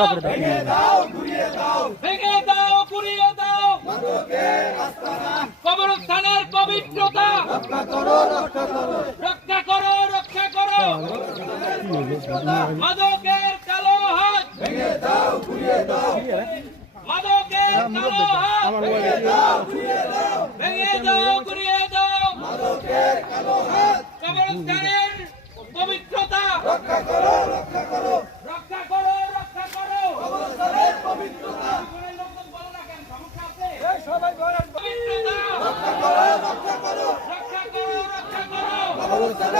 সোজা করে দাও, ভেঙে দাও, গুড়িয়ে দাও কবরস্থানের পবিত্রতা। রক্ষা করো, রক্ষা করো মাদকের কালো হাত, মাদকের কালো হাত ভেঙে দাও, গুড়িয়ে দাও কবরস্থানের পবিত্রতা। রক্ষা করো,